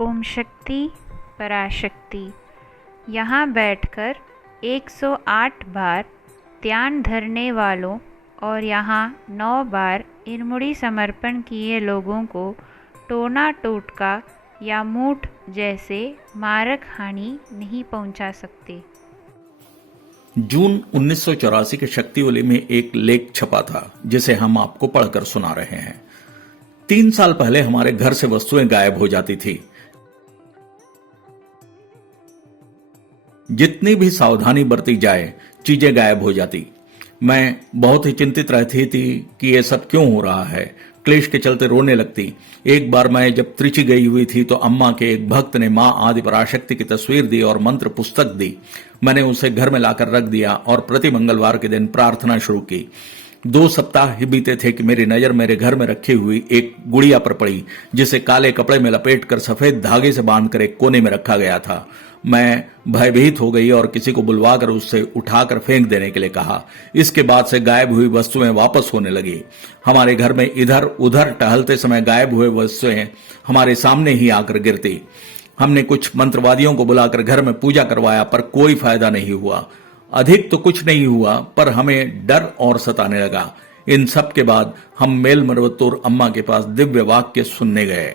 ओम शक्ति पराशक्ति। यहाँ बैठकर 108 बार ध्यान धरने वालों और यहाँ 9 बार इरमुड़ी समर्पण किए लोगों को टोना टोटका या मूठ जैसे मारक हानि नहीं पहुंचा सकते। जून 1984 के शक्तिवली में एक लेख छपा था जिसे हम आपको पढ़कर सुना रहे हैं। 3 साल पहले हमारे घर से वस्तुएं गायब हो जाती थी। जितनी भी सावधानी बरती जाए चीजें गायब हो जाती। मैं बहुत ही चिंतित रहती थी कि ये सब क्यों हो रहा है। क्लेश के चलते रोने लगती। एक बार मैं जब त्रिची गई हुई थी तो अम्मा के एक भक्त ने मां आदि पराशक्ति की तस्वीर दी और मंत्र पुस्तक दी। मैंने उसे घर में लाकर रख दिया और प्रति मंगलवार के दिन प्रार्थना शुरू की। 2 सप्ताह ही बीते थे कि मेरी नजर मेरे घर में रखी हुई एक गुड़िया पर पड़ी जिसे काले कपड़े में लपेटकर सफेद धागे से बांधकर एक कोने में रखा गया था। मैं भयभीत हो गई और किसी को बुलवाकर उससे उठाकर फेंक देने के लिए कहा। इसके बाद से गायब हुई वस्तुएं वापस होने लगी। हमारे घर में इधर उधर टहलते समय गायब हुए वस्तुएं हमारे सामने ही आकर गिरती। हमने कुछ मंत्रवादियों को बुलाकर घर में पूजा करवाया पर कोई फायदा नहीं हुआ। अधिक तो कुछ नहीं हुआ पर हमें डर और सताने लगा। इन सब के बाद हम मेलमरवत्तूर अम्मा के पास दिव्य वाक्य सुनने गए।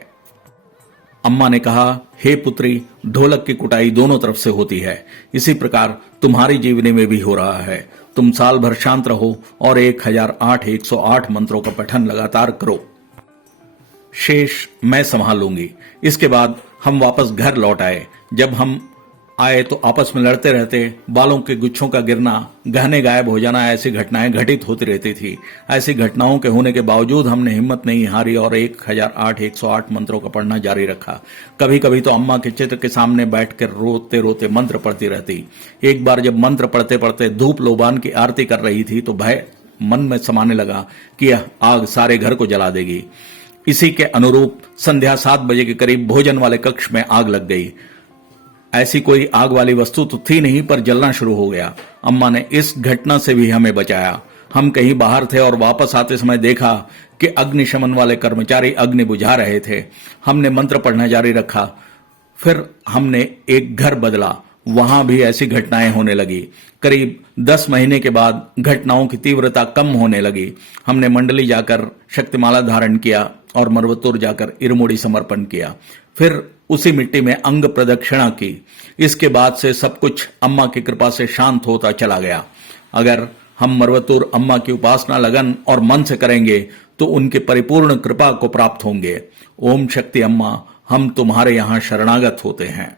अम्मा ने कहा, हे पुत्री, ढोलक की कुटाई दोनों तरफ से होती है। इसी प्रकार तुम्हारी जीवनी में भी हो रहा है। तुम साल भर शांत रहो और 1008 मंत्रों का पठन लगातार करो। शेष मैं संभाल लूंगी। इसके बाद हम वापस घर लौट आए। जब हम आए तो आपस में लड़ते रहते, बालों के गुच्छों का गिरना, गहने गायब हो जाना, ऐसी घटनाएं घटित होती रहती थी। ऐसी घटनाओं के होने के बावजूद हमने हिम्मत नहीं हारी और 108 मंत्रों का पढ़ना जारी रखा। कभी कभी तो अम्मा के चित्र के सामने बैठकर रोते रोते मंत्र पढ़ती रहती। एक बार जब मंत्र पढ़ते पढ़ते धूप लोबान की आरती कर रही थी तो भय मन में समाने लगा कि यह आग सारे घर को जला देगी। इसी के अनुरूप संध्या 7 बजे के करीब भोजन वाले कक्ष में आग लग गई। ऐसी कोई आग वाली वस्तु तो थी नहीं पर जलना शुरू हो गया। अम्मा ने इस घटना से भी हमें बचाया। हम कहीं बाहर थे और वापस आते समय देखा कि अग्निशमन वाले कर्मचारी अग्नि बुझा रहे थे। हमने मंत्र पढ़ना जारी रखा। फिर हमने एक घर बदला, वहां भी ऐसी घटनाएं होने लगी। करीब 10 महीने के बाद घटनाओं की तीव्रता कम होने लगी। हमने मंडली जाकर शक्तिमाला धारण किया और मरवत्तूर जाकर इरमुड़ी समर्पण किया। फिर उसी मिट्टी में अंग प्रदक्षिणा की। इसके बाद से सब कुछ अम्मा की कृपा से शांत होता चला गया। अगर हम मरवत्तूर अम्मा की उपासना लगन और मन से करेंगे तो उनकी परिपूर्ण कृपा को प्राप्त होंगे। ओम शक्ति अम्मा, हम तुम्हारे यहाँ शरणागत होते हैं।